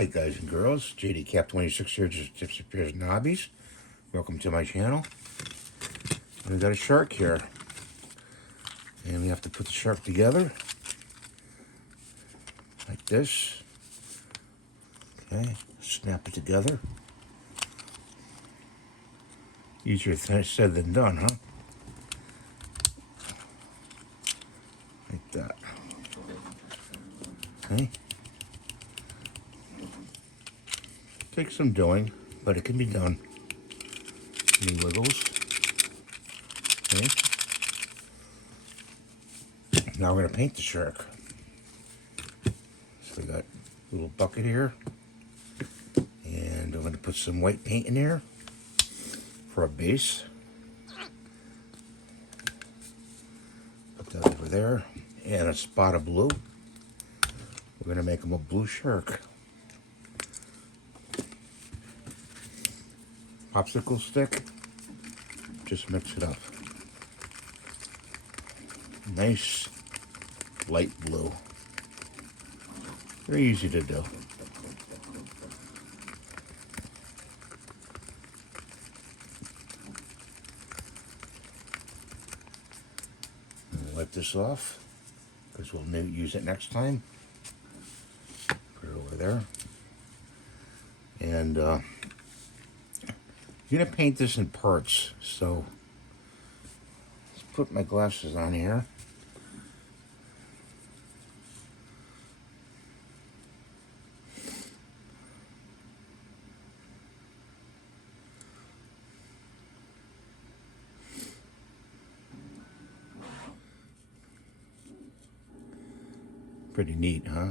Hi guys and girls, JD Cap 26 here, just tips, repairs, and hobbies. Welcome to my channel. We got a shark here, and we have to put the shark together like this. Okay, snap it together. Easier said than done, huh? Like that. Okay. Takes some doing, but it can be done. Any wiggles. Okay. Now we're going to paint the shark. So we got a little bucket here. And I'm going to put some white paint in here for a base. Put that over there. And a spot of blue. We're going to make him a blue shark. Popsicle stick. Just mix it up. Nice light blue. Very easy to do. Wipe this off because we'll use it next time. Put it over there. And you're going to paint this in parts. So let's put my glasses on here. Pretty neat, huh?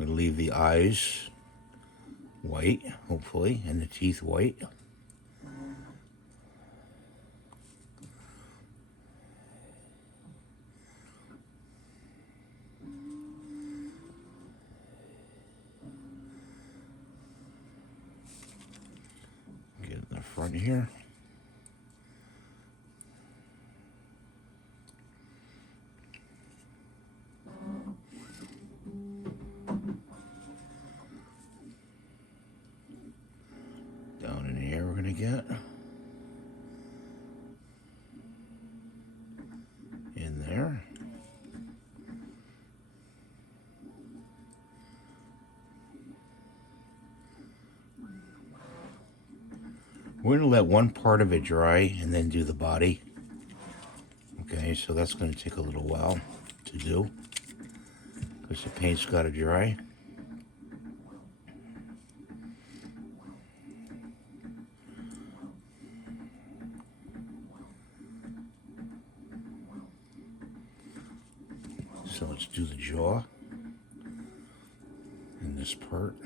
I'm going to leave the eyes white, hopefully, and the teeth white. Get in the front here. Down in here we're gonna get in there. We're gonna let one part of it dry and then do the body. Okay, so that's gonna take a little while to do because the paint's gotta dry. So let's do the jaw in this part.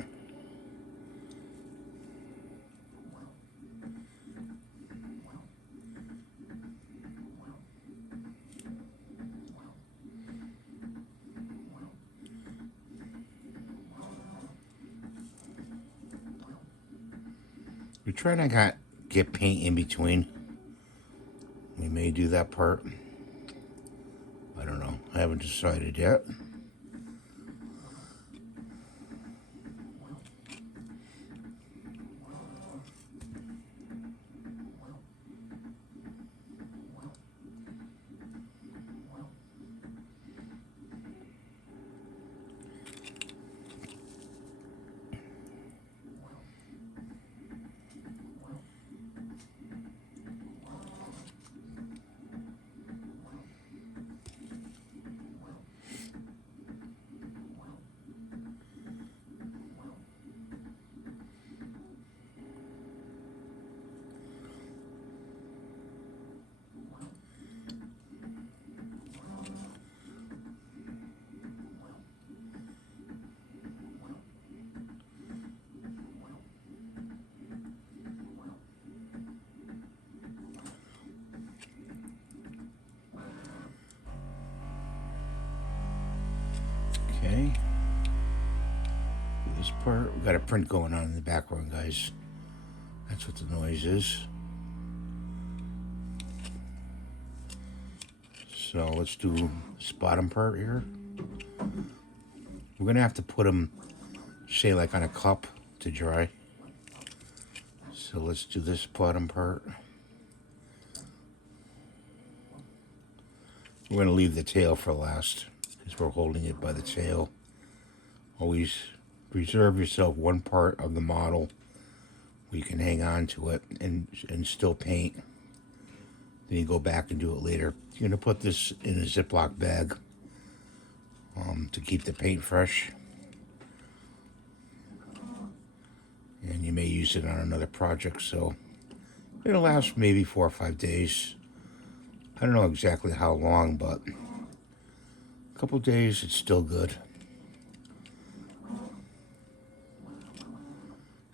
We try not to get paint in between. We may do that part. I don't know. I haven't decided yet. Okay. This part, we got a print going on in the background, guys. That's what the noise is. So let's do this bottom part here. We're gonna have to put them, say, like on a cup to dry. So let's do this bottom part. We're gonna leave the tail for last because we're holding it by the tail. Always reserve yourself one part of the model where you can hang on to it and still paint. Then you go back and do it later. You're gonna put this in a Ziploc bag to keep the paint fresh. And you may use it on another project, so it'll last maybe 4 or 5 days. I don't know exactly how long, but a couple days it's still good.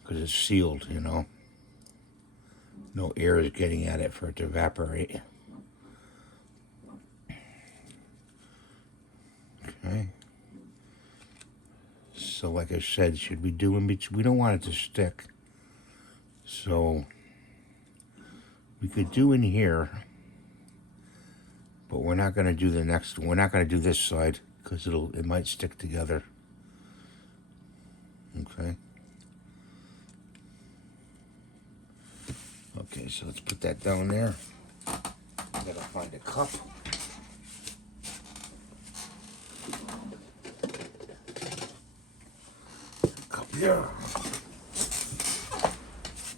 Because it's sealed, you know. No air is getting at it for it to evaporate. Okay. So like I said, should we do in between? We don't want it to stick. So we could do in here, but we're not going to do the next one. We're not going to do this side because it might stick together. Okay. Okay, so let's put that down there. I gotta find a cup. Cup here.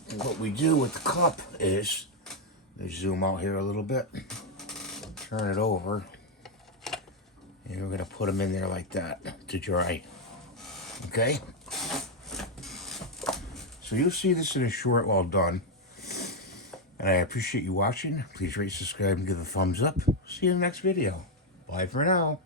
And what we do with the cup is, let's zoom out here a little bit, turn it over, and we're gonna put them in there like that to dry. Okay? So you'll see this in a short while done. And I appreciate you watching. Please rate, subscribe, and give a thumbs up. See you in the next video. Bye for now.